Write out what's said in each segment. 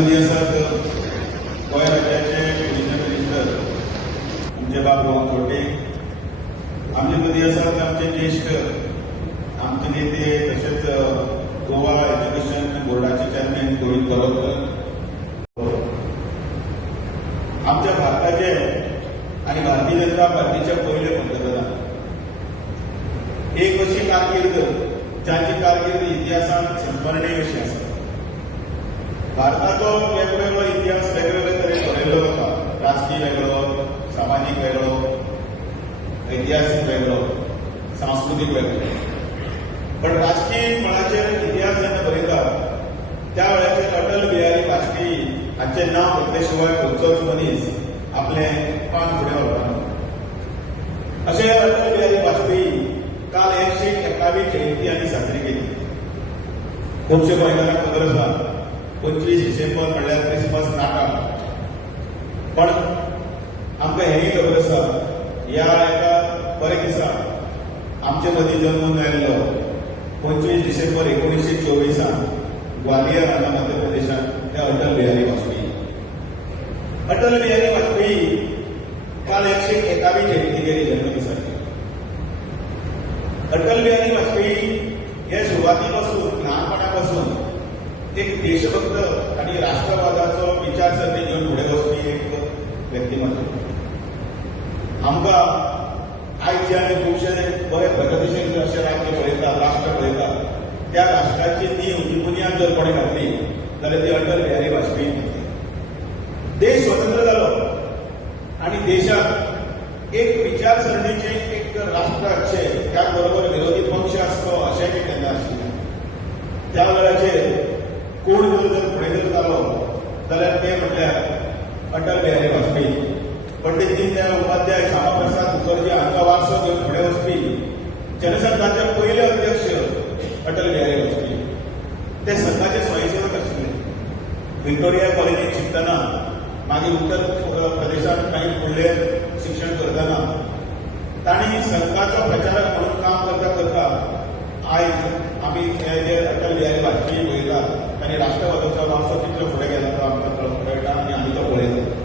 मदीं आसात गोंय राज्याचे टुरिजम मिनिस्टर आमचे बाबू खोटे, आमचे मदीं आसात आमचे ज्येष्ठ आमचे नेते तशेंच गोवा एज्युकेशन बोर्डाचे चेअरमॅन गोविंद बरोडकर, आमच्या भारताचे आणि भारतीय जनता पार्टीचे पहिले पंतप्रधान, एक अशी कारकीर्द ज्याची कारकीर्द इतिहासात संस्मरणीय अशी आसा. भारताचो वेगवेगळो इतिहास वेगवेगळे तरेन बरयल्लो वता, राजकीय वेगळो, सामाजीक वेगळो, ऐतिहासीक वेगळो, सांस्कृतीक वेगळो. पण राजकीय मळाचेर इतिहास जेन्ना बरयतात त्या वेळाचेर अटल बिहारी वाजपेयी हाचे नांव घेतले शिवाय खंयचोच मनीस आपले पान फुडें व्हरना. अशें अटल बिहारी वाजपेयी काल 151 जयंती आनी साजरी केली. खुबशे गोंयकारांक खबर आसा 25 डिसेंबर म्हणल्यार क्रिसमस नाताळ, पण आमकां हेंय खबर आसा ह्या एका बऱ्या दिसा आमचे मदीं जल्मून आयिल्लो 25 डिसेंबर 1924 ग्वालियर हांगा मध्य प्रदेशांत ते अटल बिहारी वाजपेयी. अटल बिहारी वाजपेयी काल 151 जयंती केली जन्मदिसाची. अटल बिहारी वाजपेयी हे सुरवातीपासून ल्हानपणापासून एक देशभक्त आणि राष्ट्रवादाचो विचारसरणी घेऊन फुडें वचपी एक व्यक्तिमत्व. आमकां आयज जे आमी खुबशे बरे प्रगतीशील अशें राज्य पळयतात, राष्ट्र पळयतात, त्या राष्ट्राची नीव ही बुनयाद जर कोणें घातली जाल्यार ती अटल बिहारी वाजपेयी घातली. देश स्वतंत्र जालो आणि देशात एक विचारसरणीचे एक राष्ट्राचे त्या बरोबर विरोधी पक्ष असतो अशेंय बी केन्ना आशिल्लें. त्या वेळाचेर कोण जर फुडें जर जालो जाल्यार ते म्हटल्यार अटल बिहारी वाजपेयी. पंडित दीनदयाळ उपाध्याय, श्यामाप्रसाद मुखर्जी हांचा वारसो घेवन फुडें वचपी जनसंघाचे पयले अध्यक्ष अटल बिहारी वाजपेयी. ते संघाचे स्वयंसेवक आशिल्ले. व्हिक्टोरिया कॉलेजीत शिकतना, मागीर उत्तर प्रदेशांत मागीर फुडलें शिक्षण करतना तांणी संघाचो प्रचारक म्हणून काम करता करता आयज आमी जे अटल बिहारी वाजपेयी पळयतात तांणी राष्ट्रवादाचो वारसो कितलो फुडें गेला तो आमकां कळटा आनी आमी तो पळयता.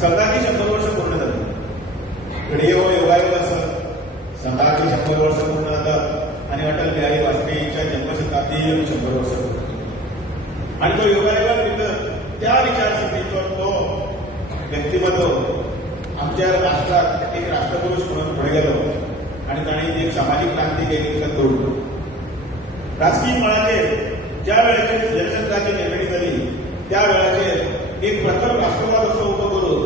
संघाची 100 वर्ष पूर्ण जाली. घडये हो योगायोग आसा, संघाची 100 वर्ष पूर्ण जातात आनी अटल बिहारी वाजपेयीच्या जन्मशताब्दी 100 वर्ष पूर्ण जाली. आनी तो योगायोगा भितर त्या विचारसरणीचो तो व्यक्तिमत्व आमच्या राष्ट्रात एक राष्ट्रपुरुष म्हणून फुडें गेलो आनी तांणी एक सामाजीक क्रांती केली करून. राजकीय मळाचेर ज्या वेळाचेर जनसंघाची निर्मिती जाली त्या वेळाचेर एक प्रखर राष्ट्रवाद असो उबो करून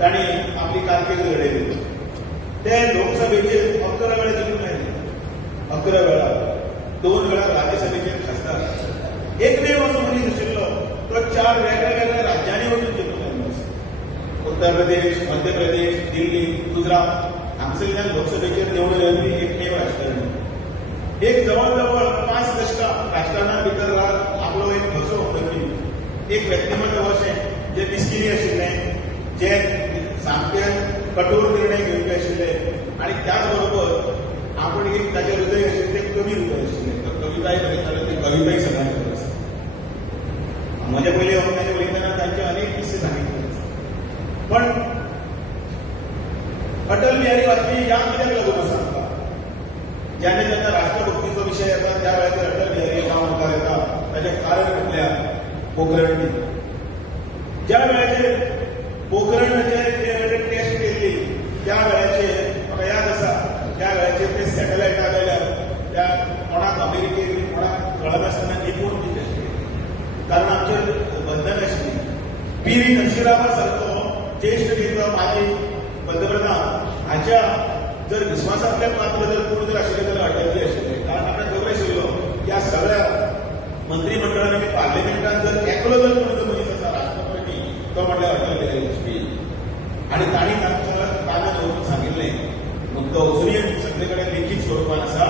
तांणी आपली कारकीर्द घडयली. ते लोकसभेचेर 11 वेळा जिखून आयले. 11 वेळा, 2 वेळा राज्यसभेचेर खासदार. एकमेव असो मनीस आशिल्लो तो 4 वेगवेगळ्या राज्यांनी वचून जिखून आयिल्लो. उत्तर प्रदेश, मध्य प्रदेश, दिल्ली, गुजरात हांगसरल्यान लोकसभेचेर निवडून येवपी एकमेव राजकारणी. एक जवळ जवळ 5 दशकां राजकारणां भितर आपलो एक घसो करपी एक व्यक्तिमत्व अशें जे मिस्किरी आशिल्लें, जे सामके कठोर निर्णय घेवपी आशिल्ले आनी त्याच बरोबर आपण एक ताचें हृदय आशिल्लें तें कवी हृदय आशिल्लें. कविताय बरयताले ती कविताय सगळ्यांक खबर आसा. म्हजे पयलीं अभंगाचे बरयतना तांचे अनेक किस्से सांगितले. पण अटल बिहारी वाजपेयी ह्या कित्याक लागून आसा आमकां? जेन्ना जेन्ना राष्ट्रभक्तीचो विशय येता त्या वेळाचेर अटल बिहारी नांव मुखार येता. ताचें कारण म्हटल्यार पोखरण नीती. ज्या वेळाचेर पोखरणाचे टेस्ट केल्ली त्या वेळाचेर म्हाका याद आसा त्या वेळाचेर ते सॅटेलायटार आयल्यार त्या कोणाक अमेरिकेक कोणाक कळनासतना निपूण ती टेस्ट केली. कारण आमचेर बंधन आशिल्ली. पी.व्ही. नरसिंहरावा सारको ज्येष्ठ नेता माजी पंतप्रधान हाच्या जर विश्वासातले पात्र जर कोण जर आशिल्ले जाल्यार अटलजी आशिल्ले. कारण आमकां खबर आशिल्लो ह्या सगळ्या मंत्रिमंडळान आनी पार्लिमेंटान जर एकलो जर कोण जर मनीस आसा राष्ट्रपती तो म्हटल्यार अटल बिहारी वाजपेयी. आनी तांणी तांच्या कानान वचून सांगिल्लें, मुद्दो अजुनूय सगळे कडेन लिखीत स्वरुपान आसा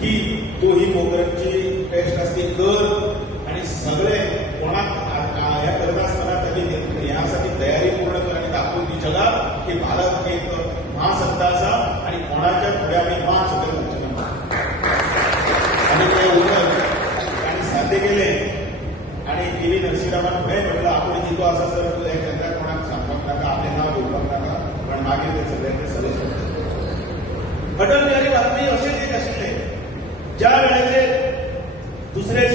की तूं ही पोखरणची टेस्ट आसा ती कर आनी सगळे कोणाक ह्या करनासतना ताची ह्या साठी तयारी पूर्ण कर आनी दाखोवन दी जगाक की भारत एक महासत्ता आसा आनी कोणाच्या फुडें आमी महासत्ता करचे ना. आनी ते उतर तांणी साध्य केलें आनी पी.व्ही. नरसिंहराव शर्मान फुडें म्हटलं आपूण जितो आसा सर हे केंद्राक कोणाक सांगपाक नाका आपलें नांव घेवपाक नाका पण मागीर ते सगळ्यांचे सगळे सोडले. अटल बिहारी वाजपेयी अशेंच एक आशिल्ले ज्या वेळाचेर दुसरे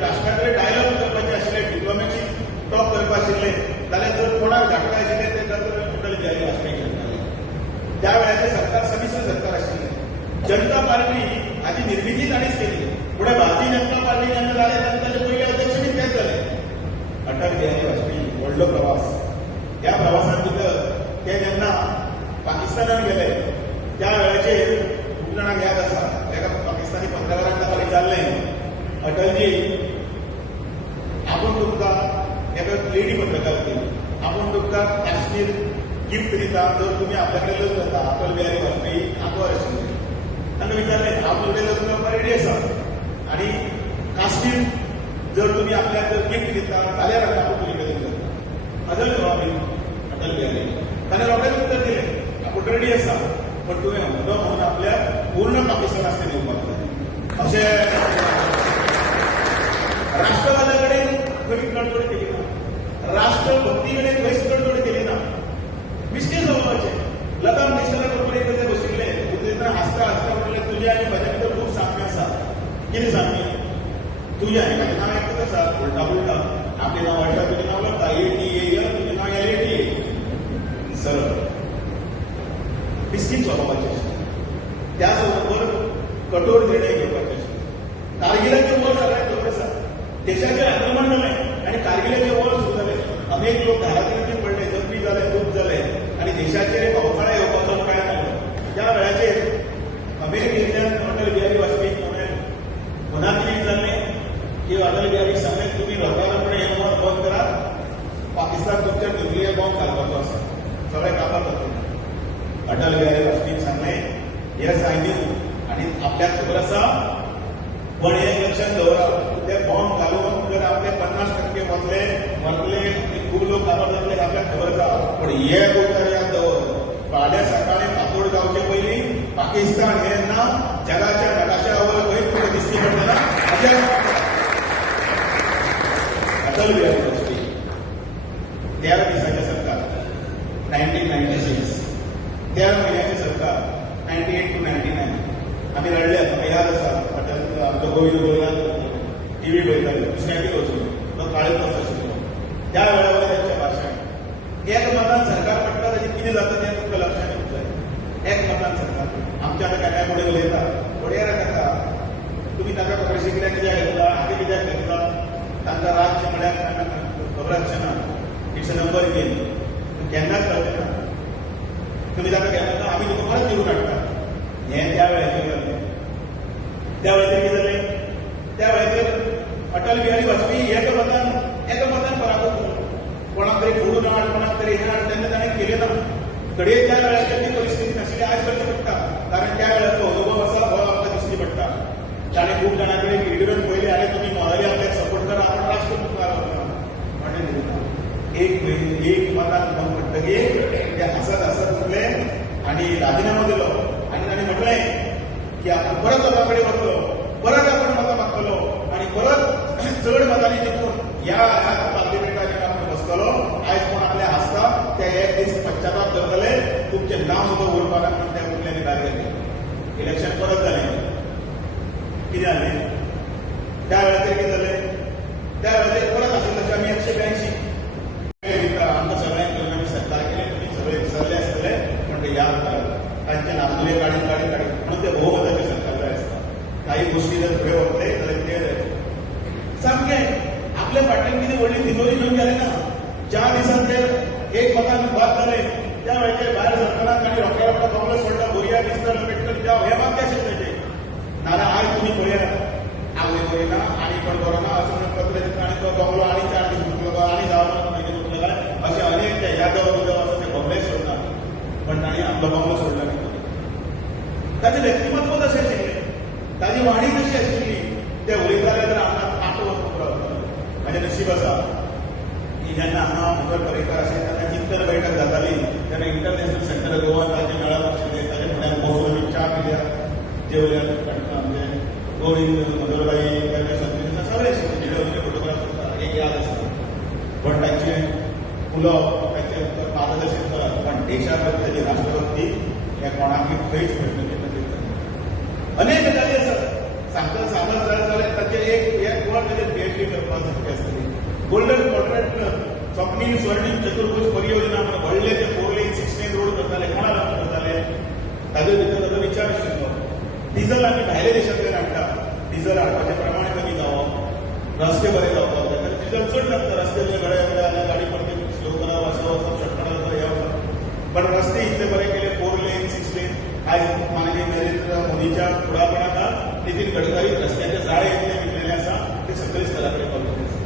राष्ट्रा कडेन डायलॉग करपाचे आशिल्ले डिप्लोमॅसी टॉक करपाक आशिल्ले जाल्यार जर कोणाक धाडटा आशिल्ले ते तर अटल बिहारी वाजपेयी करताले. त्या वेळाचेर सरकार संमिश्र सरकार आशिल्लें. जनता पार्टी हाची निर्मिती ताणीच केली. पुढे भारतीय जनता पार्टी जेन्ना जालें तेन्ना ताचे पयले अध्यक्ष बी तेच जाले. अटल बिहारी वाजपेयी व्हडलो प्रवास. त्या प्रवासान भितर ते जेन्ना पाकिस्तानात गेले त्या वेळाचेर खूब जाणांक याद आसा एका पाकिस्तानी पत्रकाराक ताका विचारलें अटलजी आपूण तुमकां एका लेडी पत्रकार केली आपूण तुमकां काश्मीर गिफ्ट दिता जर तुमी आपल्या कडेन लग्न जाता. अटल बिहारी वाजपेयी आंकवार आशिल्ले. तांकां विचारलें हांव तुजे लग्न करपाक रेडी आसा आनी काश्मीर जर तुमी आपल्याक जर गिफ्ट दिता जाल्यार आपूण तुजे कडेन लग्न करता. हाजो जवाब अटल बिहारी ताणें रोखडेंच उत्तर दिलें आपूण रेडी आसा पण तुवें हक्क म्हणून आपल्या पूर्ण पाकिस्तानाक ते दिवपाक जाय. अशें राष्ट्रवादा कडेन खंयच तडजोड केली ना. राष्ट्रभक्ती कडेन खंयच तडजोड केली ना. मिस्टेक जावपाचे लता मंगेशकरा बरोबर एक ते बशिल्ले तेन्ना हांसता हांसता म्हणलें तुजें आनी म्हज्या भितर खूब साम्य आसा. कितें साम्य? तुजें आनी म्हाजें नांव एकूच आसा उलटा उलटा आपलें नांव वाडटा तुजें नांव लागता ATAL तुजें नांव LATA सरळ मिस्टेक जावपाचे आशिल्ले. त्याच बरोबर कठोर निर्णय घेवपाचे आशिल्ले. कारगिलाचें वॉर सगळ्यांत खबर आसा. देशाचें आक्रमण जालें आनी कारगिलाचें वॉर सुरू जालें. अनेक लोक घरांतल्यान पडले जखमी जाले खूब जाले आनी देशाचेर एक अवकाळा येवपाचो काय जालो. त्या वेळाचेर अमेरिकेंतल्यान अटल बिहारी वाजपेयीक फोनार कितें जाल्लें की अटल बिहारी सांगलें तुमी रकारापणे हें वॉर बंद करात. पाकिस्तान तुमच्या न्युक्लियर बॉम्ब घालपाचो आसा सगळे काबार जातले. अटल बिहारी वाजपेयीक सांगलें येस आय न्यू आनी आपल्याक खबर आसा पण हे लक्षात दवरा ते बॉम्ब घालून जर आपले 50% मरले खूब लोक काबार जातले आपल्याक खबर आसा. पण हे उतर याद दवर फाल्यां सकाळीं कातोड जावचे पयलीं पाकिस्तान हे नांव जगाच्या नकाशावर खंयच तुका दिसची पडटना. अटल बिहारी वाजपेयी 13 दिसाचें सरकार 1996 13 म्हयन्याचें सरकार 98 to 99 आमी रडले. म्हाका याद आसा आमचो गोविंद गोविंद टीव्ही पळयताले दुसऱ्याकय वचून तो काळेच आशिल्लो. त्या वेळार तांचें भाशण एक मतान सरकार पडटा ताजें कितें जाता तें तुमकां लक्षांत येवंक जाय. एक मतान सरकार आमच्या आतां केन्नाय फुडें उलयता फुडें नाका तुमी ताका खबरशी कित्याक घेतला हाती कित्याक घेतला तांकां राज्य म्हळ्यार खबर आसचें ना. इट्स अ नंबर गेम केन्नाच कळचें ना. तुमी ताका घेता आमी तुका परत दिवून हाडटा. हें त्या वेळाचेर जालें. त्या वेळाचेर कितें जालें त्या वेळाचेर अटल बिहारी वाजपेयी एका मतान पराभूत जालो. कोणाक तरी फोडून हाड कोणाक तरी हे हाड तेन्ना ताणें केलें ना. घडये त्या वेळाचेर ती परिस्थिती नाशिल्ली आयज करचें पडटा कारण त्या वेळाचो अनुभव आसा हो आमकां दिसची पडटा. ताणें खूब जाणां कडेन व्हिडिओन पयले आनी तुमी मोहाली आपल्याक सपोर्ट करा आपण राष्ट्र मुखार वचना म्हणलें एक मतान बंद म्हणटकीर ते हसत हसत उरले आनी राजिनामो दिलो आनी ताणें म्हटलें की आपण परत लोकां कडेन वतलो परत आपण मतां मागतलो आनी परत चड मतांनी जिखून ह्या पार्लिमेंटाचेर आपण बसतलो. आयज कोण आपल्या हांसता ते एक दीस पश्चाताप करतले तुमचें नांव सुद्दां उरपाक लागून त्या कुठल्यानी भायर गेले. इलेक्शन परत जालें. कितें जालें त्या वेळाचेर कितें जालें त्या वेळाचेर परत आशिल्लें तशें आमी 182 आमकां सगळ्यांक आमी सरकार केलें तुमी सगळे विसरले आसतले पण ते याद करात. तांचे नातुले काडीत म्हणून ते भोवमताचें सरकार जाय आसता. काही गोष्टी जर फुडें वतले जाल्यार ते जाय सामकें आपल्या फाटल्यान कितें व्हडली तिजोरी घेवन गेले ना. ज्या दिसान ते एक मतान बाद जाले त्या वेळाचेर भायर सरकारान तांणी रोखड्या रोखडो बंगलो सोडला बोरया बिस्तर लपेटकर त्या हे वाक्य आशिल्लें तेजें. नाल्यार आयज तुमी पळयात आवय पळयना आनी पण बरो ना अशें म्हणून पत्र दिता आनी तो बंगलो आनी 4 दीस उरलो आनी 10 म्हयने उरले काय अशें अनेक ते यादव उदव आसा ते बंगले सोडना पण तांणी आपलो बंगलो सोडला न्ही. ताजें व्यक्तिमत्व तशें आशिल्लें ताजी वाणी कशी आशिल्ली ते उलयताले तर आमकां ताटो वचूंक रावतालो. म्हाजें नशीब आसा की जेन्ना हांव मुखेल पर्येकार आशिल्लें तेन्ना चिंतन बैठक जाताली तेन्ना इंटरनॅशनल सेंटर गोवान ताजें मेळप आशिल्लें ताजे फुड्यान बसून आमी च्या पिल्यार जेवल्यार म्हणजे गोविंद मधुरबाई सगळे आशिल्ले फोटोग्राफ करता एक याद आसा. फुलं त्याचे मार्गदर्शन करत, पण देशाबद्दलची राष्ट्रभक्ती ह्या कोणाकी खंयच प्रश्न करता अनेक गजाली आसात. सांगत सांगत जाले ताचे एक वर ताचे PhD करपाक सारखे आसतली. गोल्डन क्वाड्रंट स्वप्नील स्वर्णीम चतुर्भुज परियोजना म्हणून व्हडले ते 4 लेन 6 लेन रोड करताले, कोणा लागून करताले? ताचे भितर ताचो विचार आशिल्लो. डिझल आमी भायल्या देशांतल्यान हाडटा, डिझल हाडपाचें प्रमाण कमी जावप, रस्ते बरे जावपाक जाय, तर डिझल चड लागता. रस्ते गड्या गाडी परते स्लो करप, असो शॉर्टकट करप हे वचप. पण रस्ते इतले बरे केले, 4 लेन 6 लेन. आयज माननीय नरेंद्र मोदीच्या फुडारपणाखाल नितीन गडकरी रस्त्याचे जाळे इतले विकलेले आसा, ते सगळे स्थलाकडे पावलेले आसा.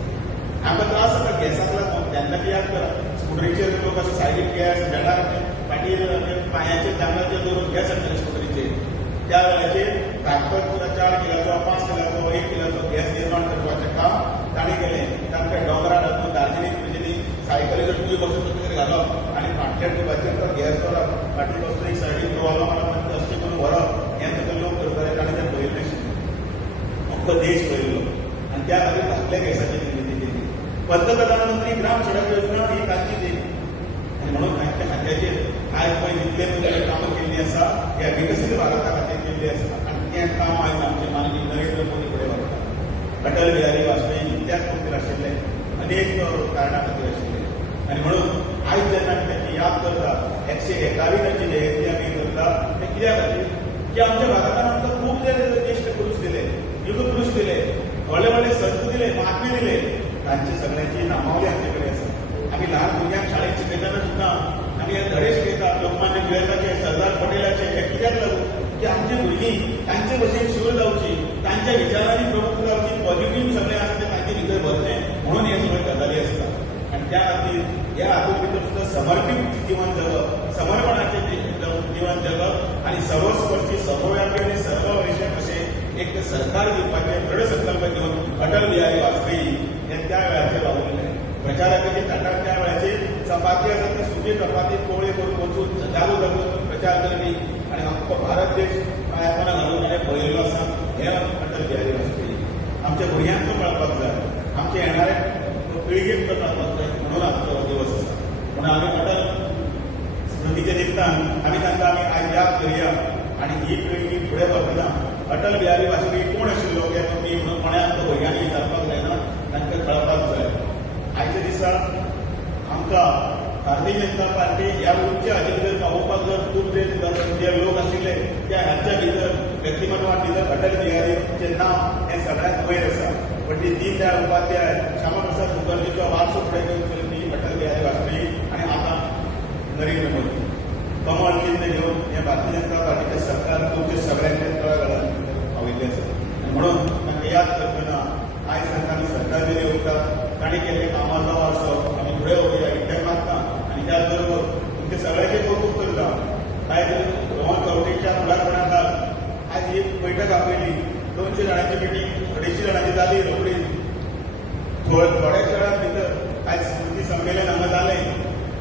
आमकां त्रास जाता गॅसाक लागून. तेन्ना याद करा, स्कुटरीचेर लोक अशे सायडीक गॅस बेडार फाटीर पांयाचेर जांगलाचेर दवरून गॅस हाडटाले स्कुटरीचेर. त्या वेळाचेर 4 किलाचो 5 किलाचो 1 किलाचो गॅस निर्माण करपाचें काम ताणें केलें. तांकां डोंगरार वचून दार्जिलिंग म्हणजे सायकलीचेर टूय बसून कितें घालप आनी फाटल्या टुबाचेर तो गॅस व्हरप, फाटीर वचून एक सायडीक दवरलो म्हणून अशें करून व्हरप. हें सगळें लोक करताले, ताणें तें पळयलें नाशिल्लें. अख्खो देश पळयलो आनी त्या खातीर फाटल्या गॅसाची निर्मिती केली. पंतप्रधानमंत्री ग्राम सडक योजना ही तांची ती. आनी म्हणून तांच्या खात्याचेर आयज पळय जितले पळय कामां केल्लीं आसा ह्या विकसीत भारता खातीर केल्लीं आसा. आनी तें काम आयज आमचे माननीय नरेंद्र मोदी फुडें व्हरता. अटल बिहारी वाजपेयी इत्याद खातीर आशिल्ले, अनेक कारणां खातीर आशिल्ले. आनी म्हणून आयज जेन्ना आमी तांची याद करता, 111वी जयंती आमी करता, तें कित्या खातीर की आमच्या भारतान आमकां खूब ज्येश्ठ पुरुश दिले, युग पुरुश दिले, व्हडले व्हडले संत दिले, महात्मे दिले. तांची सगळ्यांची नामावली आमचे कडेन आसा. आमी ल्हान भुरग्यांक शाळेत शिकयतना सुद्दां आमी हे धडे शिकयता. लोकमान्य टिळकाचे, सरदार पटेलाचे, हे कित्याक लागून की आमची भुरगीं तांचे भशेन शूर जावची, तांच्या विचारांनी प्रमुख जावची, पॉझिटिव्ह सगळें आसा तें तांचे भितर भरचें, म्हणून हे सगळे गजाली आसता. आनी त्या खातीर ह्या हातूंत भितर सुद्दां समर्पीत जिवन जगप, समर्पणाचें जिवन जगप आनी सर्वस्पर्शी सर्वव्यापी आनी सर्वविशय अशें एक सरकार दिवपाचें दृढ संकल्प घेवन अटल बिहारी वाजपेयी हे त्या वेळाचेर वावुरले. प्रचाराचे ताटार त्या वेळाचेर चपाती आसा ती सुकी चपाती पोळे करून वचून जागोजागोर प्रचार करपी आनी अख्खो भारत देश पांयां घालून हांवें पळयल्लो आसा. हे अटल बिहारी वाजपेयी आमच्या भुरग्यांक तो कळपाक जाय, आमच्या येणाऱ्या पिळगेक तो कळपाक जाय, म्हणून आमचो हो दिवस आसा. म्हणून आमी अटल स्मृतीच्या निमतान आमी तांकां आमी आयज याद करया आनी ही पिळगी फुडें वतना अटल बिहारी वाजपेयी कोण आशिल्लो हे तुमी म्हणून कोणाक तो भुरग्यांनी विचारपाक जायना, तांकां कळपाक जाय. आयच्या दिसा आमकां भारतीय जनता पार्टी ह्या उच्च हाजे भितर पावोवपाक जर खूब जे लोक आशिल्ले त्या हाच्या भितर व्यक्तिमत्वा भितर अटल बिहारीचें नांव हें सगळ्यांत वयर आसा. पण ती दीनदयाळ उपाध्याय, श्यामाप्रसाद मुखर्जीचो वारसो फुडें घेवन चलपी अटल बिहारी वाजपेयी आनी आतां नरेंद्र मोदी कमळ चिन्ह घेवन हे भारतीय जनता पार्टीचे सरकार तुमचे सगळ्यांचे तळागाळांत पाविल्ले आसा. म्हणून तांकां याद करतना आयज तांकां आमी श्रद्धांजली ओंपतात. तांणी केल्ले कामाचो वारसो आमी फुडें व्हरुया इतलें मागता. आनी त्याच बरोबर तुमचे सगळ्यांचें कौतुक करता. आयज रोहन चौधरीच्या फुडारपणाखाल आयज ही बैठक आपयली. 200 जाणांची मिटींग 250 जाणांची जाली रोखडीच. थोड्याच वेळा भितर आयज स्मृती संमेलन हांगा जालें.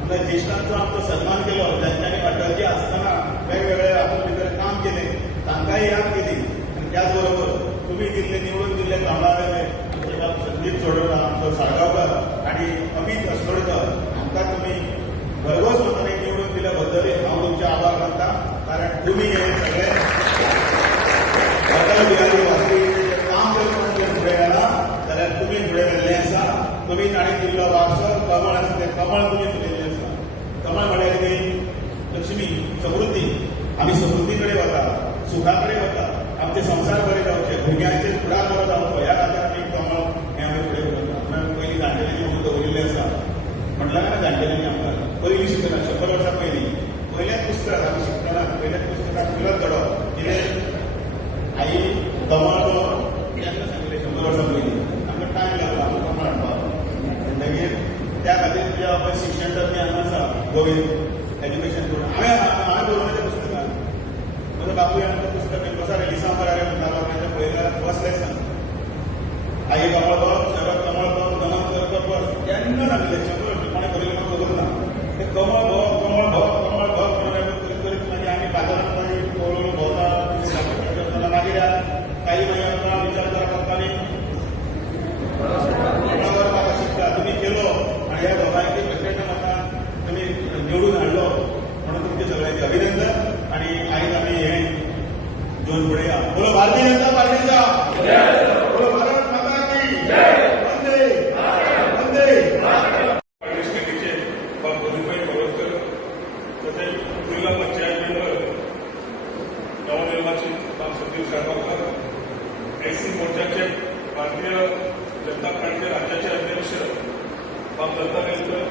हांगा ज्येश्ठांचो आमचो सन्मान केलो, जांच्यांनी अटलजी आसतना वेगवेगळे हातूंत भितर काम केलें, तांकांय याद केली. आनी त्याच बरोबर तुमी दिल्ले निवडून दिल्ले कामगारांचे आमचे संदीप चोडोरा, आमचो साळगांवकर आनी अमित अस्लोडकर हांकां तुमी भरघोस मतांनी निवडून दिल्या बद्दल हांव तुमचे आभार मानता. कारण तुमी हे सगळे अटल बिहारी वाजपेयीचें काम करपाक जर फुडें गेला जाल्यार तुमी फुडें गेल्ले आसा. तुमी ताणें दिल्लो वारसो कमळ आसा तें कमळ तुमी फुलयल्लें आसा. कमळ म्हळ्यार कितें? लक्ष्मी, समृद्धी. आमी समृद्धी कडेन वता, सुखा कडेन वता, आमचे संसार बरे जावचे, भुरग्यांचे फुडार बरो जावचो ह्या खातीर आमी कमळ हें आमी फुडें करता. पयलीं जाणटेल्यांनी म्हणून दवरिल्लें आसा. म्हटल्यार ना जाणटेल्यांनी आमकां पयलीं शिकना 100 वर्सां पयलीं पयल्याच पुस्तक आमी शिकतना पयल्याच पुस्तकाक फुलत धडप कितें आई कमळ गो तेन्ना सांगिल्लें 100 वर्सां पयलीं. आमकां टायम लागलो आमकां कमळ हाडपाक. म्हणटकीर त्या खातीर जे पळय शिक्षण तज्ञ हांगा आसा गोविंद एज्युकेशन करून हांवें दवरलें तें पुस्तकान. म्हजो बापूय आमकां पुस्तक कसा रिलीसा परारे म्हणटालो ताच्या पयल्या फर्स्ट लेसन आई कमळ गो जगत कमळ गो नमन कर कर तेन्ना सांगिल्लें 100 वर्सां कोणें बरयलें म्हाका खबर ना. तें कमळ गो कमळ भग कमळ भग म्हणून करीत करीत मागीर आमी बाजारांत मागीर हळू भोंवता करतना मागीर काही मागीर आमकां विचार करप लागताली करपाक शिकता. तुमी केलो आनी ह्या दोगांयची प्रचंड मतां दत्तानेकर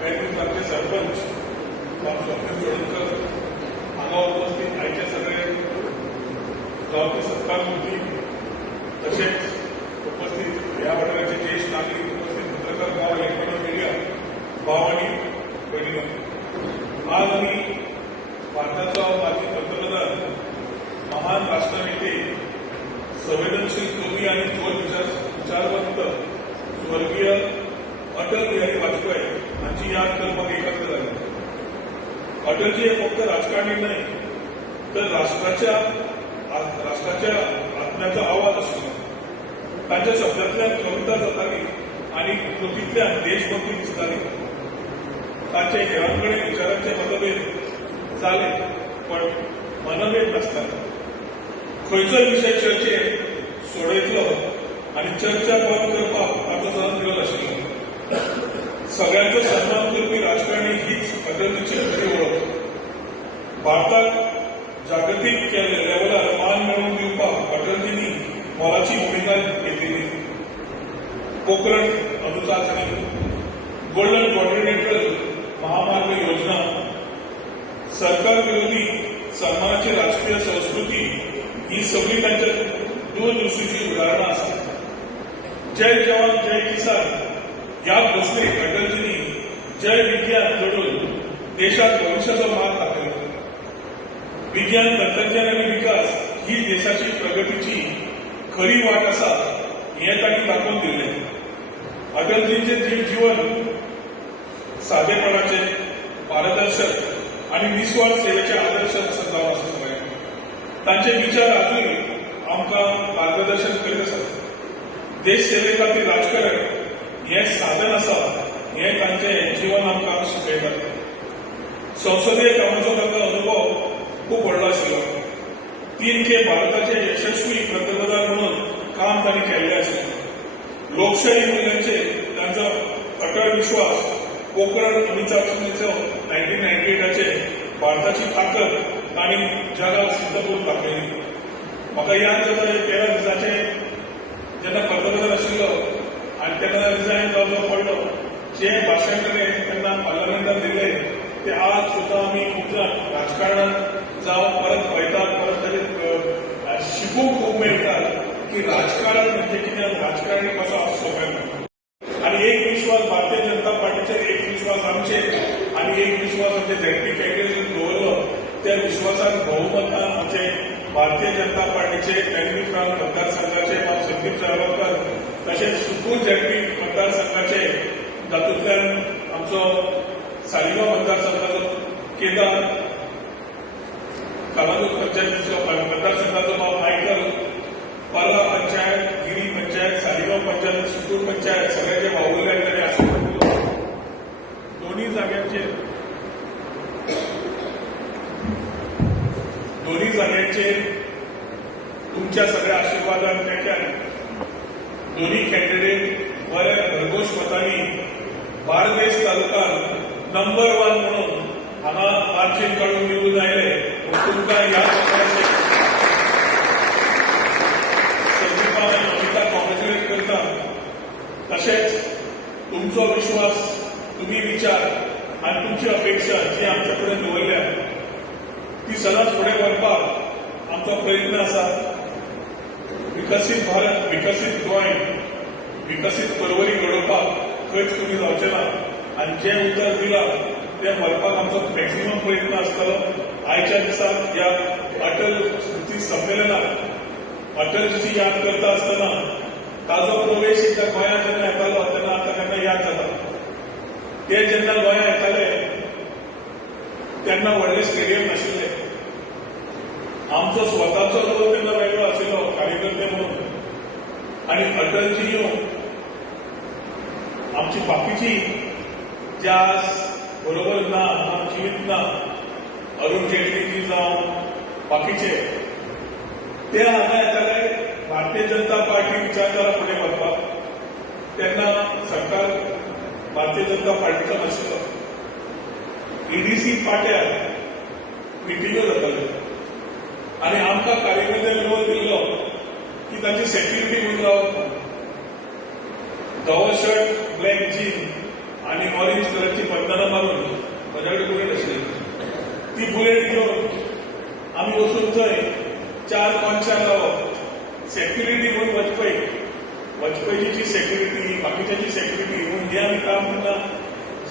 बँकेत आमचे सरपंच स्वप्नील जोडकर हांगा उपस्थित आयचे सगळे गावचे सत्कार मंत्री तसेच उपस्थित या वाठाराचे ज्येष्ठ नागरिक उपस्थित पत्रकार गाव इलेक्ट्रॉनिक मीडिया भाव आणि बहिणी आज आम्ही भारताचा माजी पंतप्रधान महान राष्ट्रनेते संवेदनशील कवी आणि थोर विचारवंत स्वर्गीय अटल बिहारी वाजपेयी यांची याद करपाक एकत्र झाली. अटलजी हे फक्त राजकारणी नाही तर राष्ट्राच्या आत्म्याचा आवाज आशिल्लो. तांच्या शब्दांतल्यान कविता जाताली आणि कृतींतल्यान देशभक्ती दिसताली. तांचे हेरांकडे विचारांचे मतभेद जाले पण मनभेद नासताले. खंयचोय विषय चर्चेक सोडयतलो आणि चर्चा बंद करपाक ताचो सदांच निरोध आशिल्लो. सगळ्यांचो सन्मान करपी राजकारणी हीच अटलजीची खरी ओळख. भारताक जागतीक लेवलार मान मेळोवन दिवपाक अटलजींनी मोलाची भूमिका घेतली. पोखरण अणुचाचणी, गोल्डन क्वाड्रिलेटरल महामार्ग योजना, सरकार विरोधी सन्मानाची राजकीय संस्कृती ही सगळी तांच्या दूरदृष्टीची उदाहरणं आसात. जय जवान जय किसान या घोषणेक अटलजींनी जय विज्ञान जोडून देशात भविष्याचो मार्ग दाखयलो. विज्ञान तंत्रज्ञान आणि विकास ही देशाची प्रगतीची खरी वाट आसा हें तांणी दाखोवन दिलें. अटलजींचे जीवन साधेपणाचे, पारदर्शक आणि निस्वार्थ सेवेचे आदर्श जावन आसा सगळ्यांक. तांचे विचार आजूय आमकां मार्गदर्शन करीत आसात. देश सेवे खातीर राजकारण हें साधन आसा हें तांचें जीवन आमकां शिकयता. संसदीय कामाचो तांकां अनुभव खूब व्हडलो आशिल्लो. 3 खेप भारताचे यशस्वी पंतप्रधान म्हणून काम तांणी केल्लें आशिल्लें. लोकशाही मूल्यांचेर तांचो अटळ विश्वास पोखरण अणुचाचणीचो 1998 भारताची ताकद तांणी जगाक सिद्ध करून दाखयली. म्हाका याद जाता 13 दिसांचे जेन्ना पंतप्रधान आशिल्लो आनी तेन्ना रिजायन जावचो पडलो. जे भाशण ताणें तेन्ना पार्लमेंटात दिलें ते आज सुद्दां आमी खूब जाण राजकारणांत जावं परत पळयतात, परत ताचेर शिकूंक खूब मेळटा की राजकारण म्हणजे कितें, राजकारणी कसो आसचो काय. आणि एक विश्वास भारतीय जनता पार्टीचेर, एक विश्वास आमचेर आणि एक विश्वास आमचे झेडपी कॅन्डिडेट दवरलो. त्या विश्वासान भोवमतान आमचे भारतीय जनता पार्टीचे पेडगी फ्राम मतदारसंघाचे संदीप साळगांवकर तशेंच सुकूर झेडपी मतदारसंघाचे तातूंतल्यान आमचो सालिगांव मतदारसंघाचो केदार, कालादूर पंचायतीचो मतदारसंघाचो भाव मायकल, पर्ला पंचायत, गिरी पंचायत, सालिगांव पंचायत, सुकूर पंचायत सगळ्यांचे वावुरले तरी आशिल्ले. दोन्ही जाग्यांचेर तुमच्या सगळ्या आशिर्वादान तेक्यान दोन्ही कॅन्डिडेट बऱ्या भरघोश मतांनी बार्देस तालुक्यात नंबर 1 म्हणून हांगा मार्चीन काडून निवडून आयले. तुमकां ह्या पक्षाचे संदीपा आनी अमिता कॉंग्रॅच्युलेट करता. तशेंच तुमचो विश्वास, तुमी विचार आनी तुमची अपेक्षा जी आमचे कडेन दवरल्या ती सदांच फुडें व्हरपाक आमचो प्रयत्न आसा. विकसीत भारत, विकसीत गोंय, विकसीत पर्वरी घडोवपाक खंयच कमी जावचें ना. आनी जें उतर दिलां तें व्हरपाक आमचो मॅक्सिमम प्रयत्न आसतलो. आयच्या दिसाक ह्या अटल स्मृती संमेलनाक अटलजीची याद करता आसतना ताजो प्रवेश एकदा गोंयांत जेन्ना येतालो तेन्ना आतां केन्ना याद जाता. ते जेन्ना गोंयांत येताले तेन्ना व्हडले स्टेडियम नाशिल्ले. आमचो स्वताचो रोल तेन्ना वेगळो आशिल्लो कार्यकर्ते म्हणून. आनी अटलजी येवन आमची बाकीची जे आज बरोबर ना, जिवीत ना, अरुण जेटलीजी जावं बाकीचे, ते हांगा येताले भारतीय जनता पार्टी विचारधारा फुडें व्हरपाक. तेन्ना सरकार भारतीय जनता पार्टीचो नाशिल्लो. ईडीसी पाट्यार मिटिंग्यो जाताल्यो आनी आमकां कार्यकर्त्यांक रोल दिल्लो की ताची सेक्युरिटी म्हणून रावप. धवो शर्ट, ब्लॅक जीन आणि ऑरेंज कलरची बंधनं मारून माझ्याकडे बुलेट आशिल्ली. ती बुलेट घेऊन आम्ही वचून थंय 4 मनशां लावप सेक्युरिटी म्हणून वचपयची सेक्युरिटी बाकीच्याची सेक्युरिटी म्हणून हे आम्ही काम तेन्ना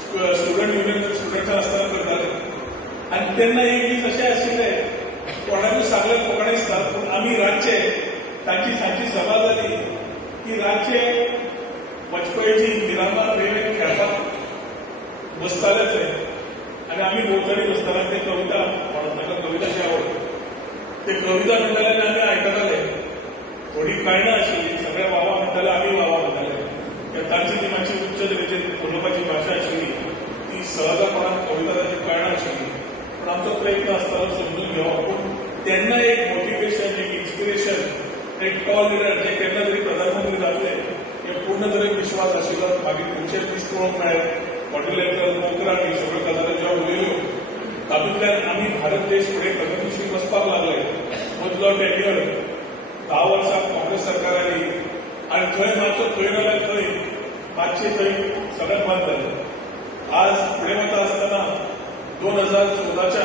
स्टुडंट युनियन स्टुडंट्सां आसतना करताले. आनी तेन्ना एक दीस अशें आशिल्ले कोणाकूय सगळे फकाणे दिसतात पूण आमी रातचे तांची सांची सभा जाली की रातचे वचपयची मिरामार वेळ खेळपाक बसताले थंय आनी आमी भोंवतणी बसताले. ते कविता म्हणून ताका कविताची आवड ते कविता म्हणटाले आनी आमी आयकताले. थोडी कळना आशिल्ली सगळे वावा म्हणटाले आमी वावा म्हणटाले. तांची ती मातशी उच्च तरेची उलोवपाची भाशा आशिल्ली ती सहजपणान कविता ताची कळना आशिल्ली. पूण आमचो प्रयत्न आसतालो समजून घेवप. पूण तेन्ना एक मोटिवेशन एक इन्स्पिरेशन एक टॉल लिडर जे केन्ना तरी प्रधानमंत्री जातले हे पूर्ण तरेन विश्वास आशिल्लो. मागीर खुबशे दीस पळोवंक मेळ्ळे हॉटेलांतल्यान पोखरांनी सगळ्यो गजाली ज्यो उलयल्यो तातूंतल्यान आमी भारत देश फुडें प्रगतीशील वचपाक लागले. मदलो टेन्युअर 10 वर्सां काँग्रेस सरकार आयली आनी थंय मातसो थंय जाल्यार थंय मातशें थंय सगळें बंद जालें. आज फुडें वता आसतना 2014च्या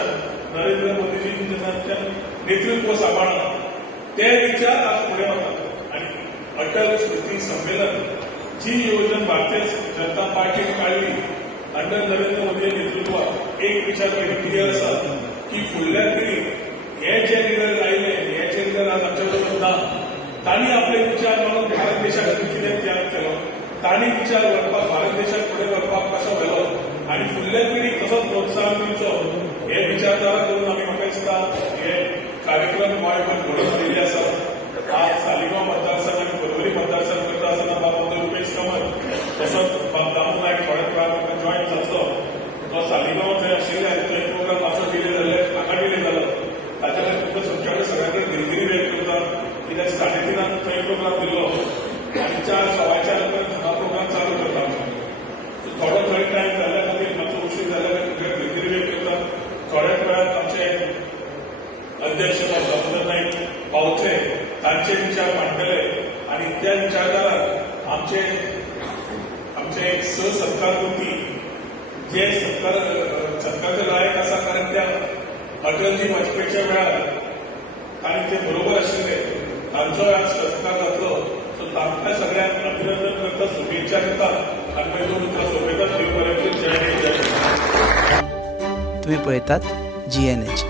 नरेंद्र मोदीजीन जेन्ना नेतृत्व सांबाळ्ळां ते विचार आज फुडें वतात. आनी अटल स्मृती संमेलन जी येवजण भारतीय जनता पार्टीन काडली अंडर नरेंद्र मोदी नेतृत्वात एक विचार क्लियर आसा की फुडल्या पिढीक हे जे लिडर आयले हे जे लिडर आज आमच्या बरोबर ना तांणी आपले विचार मारून भारत देशा खातीर कितें त्याग केलो तांणी विचार व्हरपाक भारत देशाक फुडें व्हरपाक कसो व्हेलो आनी फुडल्या पिढीक कसो प्रोत्साहन दिवचो हे विचारधारा करून आमी म्हाका दिसता हे कार्यक्रम गोंयभर घडोवन दिल्ले आसा. आज सालिगांव मतदारसंघ आनी परवरी मतदारसंघ करता आसतना बाब रुपेश कामत तसोच बाब दामू नायक थोड्या वेळार जॉयन जातलो. तो सालिगांव थंय आशिल्ले थंय प्रोग्राम मातसो डिले जाल्ले हाका डिले जालो ताच्या खातीर तुमकां तुमच्याकडे सगळ्या कडेन दिलगिरी व्यक्त करता. कित्याक 3:30 थंय प्रोग्राम दिल्लो आनी 4:15 पर्यंत हांगा प्रोग्राम चालू करता आमचो. सो थोडो थंय टायम जाल्ल्या खातीर मातसो उशीर जाल्ल्या खातीर दिलगिरी व्यक्त करता. थोड्याच वेळार आमचे अध्यक्ष दामोदर नाईक पावतले तांचे विचार मांडटले आनी त्या विचारधाराक आमचे एक सहसत्कार करपी जे सत्कारचे लायक आसा कारण त्या अटलजी वाजपेयीच्या वेळार तांणी ते बरोबर आशिल्ले तांचो आज सत्कार जातलो. सो तांकां सगळ्यांक अभिनंदन करता शुभेच्छा दिता आनी मागीर दोन उतरां सोंपयतात. देव बरें करूं. जय हिंद जय महाराष्ट्र. तुम्ही पळयतात GNH.